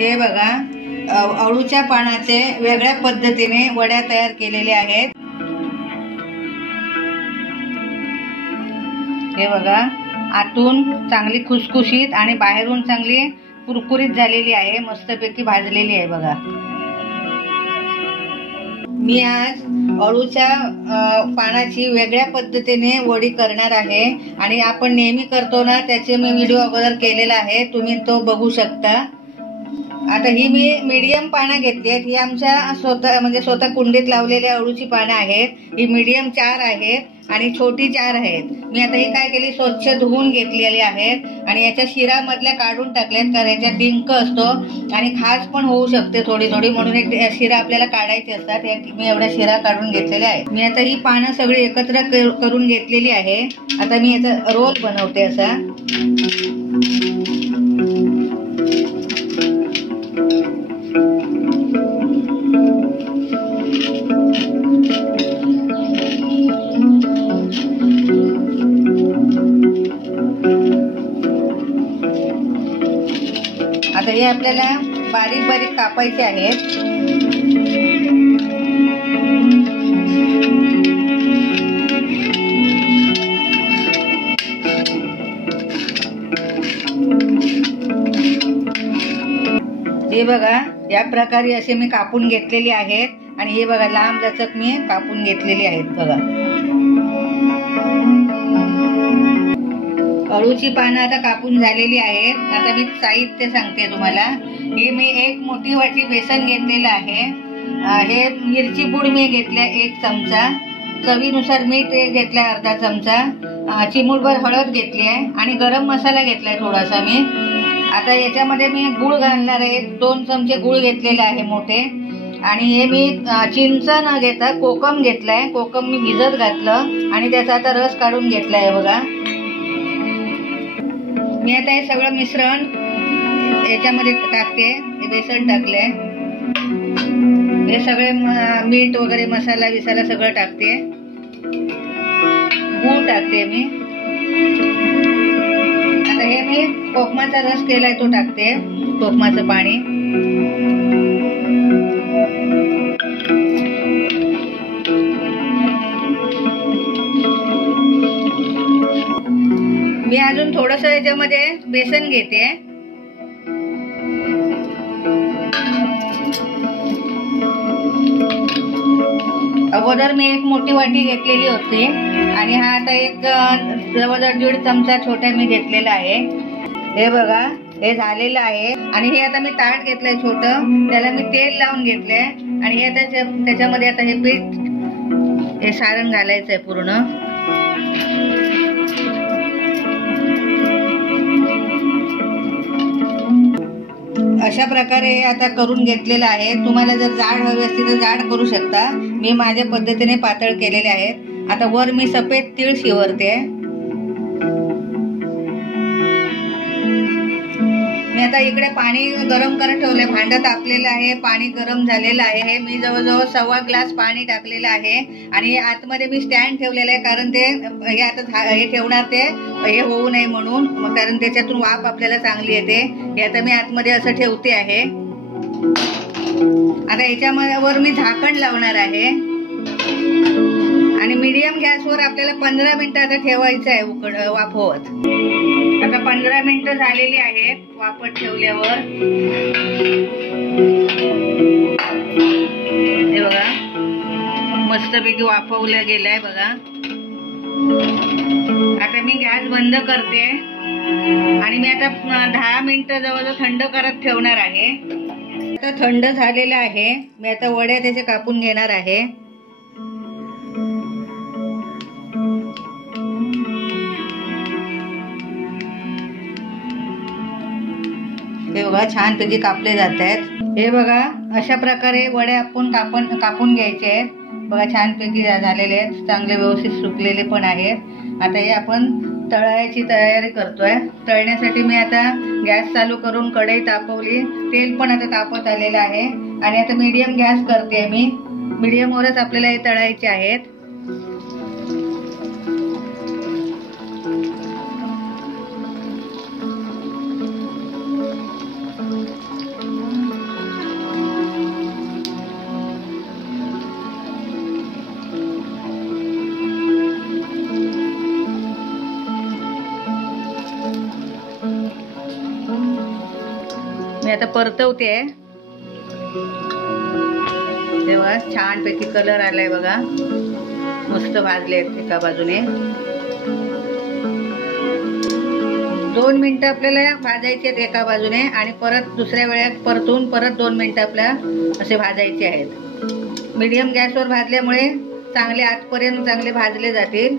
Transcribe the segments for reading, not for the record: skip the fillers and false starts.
हे बघा, अळूच्या पानाचे वेगळ्या पद्धतीने वड्या तयार केलेल्या आहेत। हे बघा, आतून चांगली खुसखुशीत आणि बाहेरून चांगली कुरकुरीत झालेली आहे, मस्तपैकी भाजलेली आहे बघा। मी आज अळूच्या पानाची वेगळ्या पद्धतीने वडी करणार आहे आणि आपण नेहमी करतो ना, त्याचे मी व्हिडिओ अगोदर केलेला आहे, तुम्ही तो बघू शकता। आता ही मी मीडियम पानं घेतली आहेत। ही आमच्या स्वतः कुंडीत लावलेल्या अळूची पानं आहेत। ही मीडियम 4 आहेत आणि छोटी 4 आहेत। मी आता ही काय केली, स्वच्छ धुवून घेतलेली आहेत आणि याच्या शिरा मधल्या काढून टाकल्यात, कारण याच्यात डिंक असतो आणि खाज पण होऊ शकते थोडी थोडी, म्हणून एक शिरा आपल्याला काढायचे असतात। मी एवढ्या शिरा काढून घेतलेल्या आहेत। मी आता ही पानं सगळी एकत्र करून घेतलेली आहे। आता मी याचा रोल बनवते असा। आता हे आपल्याला बारीक बारीक कापायचे आहेत। हे बघा, या प्रकारे असे मी कापून घेतलेले आहेत आणि हे बघा, लांब लचक मी कापून घेतलेली आहेत बघा। अळूची पानं आता कापून झालेली आहेत। आता मी साहित्य सांगते तुम्हाला। हे मी 1 मोठी वाटी बेसन घेतलेलं आहे। हे मिरची पूड मी घेतल्या 1 चमचा, चवीनुसार मीठ घेतलं अर्धा चमचा, चिमूटभर हळद घेतली आहे आणि गरम मसाला घेतलाय थोडासा मी। आता याच्यामध्ये मी गूळ घालणार आहे। 2 चमचे गूळ घेतलेले आहे मोठे आणि हे मी चिंच न घेता कोकम घेतलाय। कोकम मी भिजत घातलं आणि त्याचा आता रस काढून घेतलाय बघा। मी आता हे सगळं मिश्रण याच्यामध्ये टाकते। हे बेसन टाकले, हे सगळे मीठ वगैरे मसाला विसाला सगळं टाकते, गूळ टाकते मी। आता हे मी कोकमाचा रस केलाय तो टाकते, कोकमाचं पाणी। मी अजून थोडस याच्यामध्ये बेसन घेते। अगोदर मी 1 मोठी वाटी घेतलेली होती आणि हा आता एक जवळजवळ 1.5 चमचा छोटा मी घेतलेला आहे। हे बघा, हे झालेलं आहे आणि हे आता मी ताट घेतलंय छोटं, त्याला मी तेल लावून घेतलंय आणि हे आता त्याच्यामध्ये आता हे पीठ, हे सारण घालायचंय पूर्ण। अशा प्रकारे आता करून घेतलेलं आहे। तुम्हाला जर जाड हवे असतील तर जाड करू शकता, मी माझ्या पद्धतीने पातळ केलेले आहेत। आता वर मी सफेद तीळ शिवरते। मी आता इकडे पाणी गरम करत ठेवलंय, भांडं तापलेलं आहे, पाणी गरम झालेलं आहे। मी जवळजवळ 1.25 ग्लास पाणी टाकलेलं आहे आणि आतमध्ये मी स्टँड ठेवलेलं आहे, कारण ते हे आता हे ठेवणार ते हे होऊ नये म्हणून, कारण त्याच्यातून वाफ आपल्याला चांगली येते। हे आता मी आतमध्ये असं ठेवते आहे। आता याच्यावर मी झाकण लावणार आहे आणि मीडियम गॅसवर आपल्याला 15 मिनिटं आता ठेवायचं आहे वाफवत। आता 15 मिनिटं झालेली आहेत वाफत ठेवल्यावर। हे बघा, मस्तपैकी वाफवलं गेलंय बघा। आता मी गॅस बंद करते आणि मी आता 10 मिनिटं जवळजवळ थंड करत ठेवणार आहे। आता थंड झालेलं आहे, मी आता वड्या त्याचे कापून घेणार आहे। हे बघा, छानपैकी कापले जात आहेत। हे बघा, अशा प्रकारे वड्या आपण कापून घ्यायचे आहेत बघा। छानपैकी झालेले आहेत, चांगले व्यवस्थित सुकलेले पण आहेत। आता हे आपण तळायची तयारी करतोय। तळण्यासाठी मी आता गॅस चालू करून कढई तापवली, तेल पण आता तापत आलेलं आहे आणि आता मीडियम गॅस करते मी। मीडियमवरच आपल्याला हे तळायचे आहेत। मी आता परतवते. तेव्हा छानपैकी कलर आलाय बघा, मस्त भाजले आहेत एका बाजूने. 2 मिनिटं आपल्याला भाजायचे आहेत एका बाजूने आणि परत दुसऱ्या वेळेत परतून परत 2 मिनिटं आपल्याला असे भाजायचे आहेत. मीडियम गॅसवर भाजल्यामुळे चांगले आतपर्यंत चांगले भाजले जातील.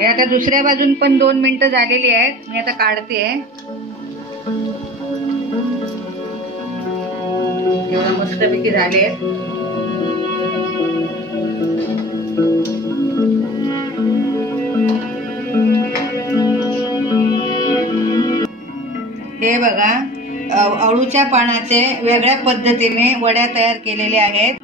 हे आता दुसऱ्या बाजून पण 2 मिनिटं झालेली आहेत. मी आता काढते. एवढं मस्तपैकी झाले. हे बघा, अळूच्या पानाचे वेगळ्या पद्धतीने वड्या तयार केलेले आहेत.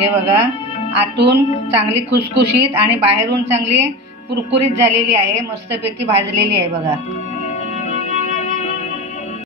हे बघा, आतून चांगली खुसखुशीत आणि बाहेरून चांगली कुरकुरीत झालेली आहे, मस्तपैकी भाजलेली आहे बघा.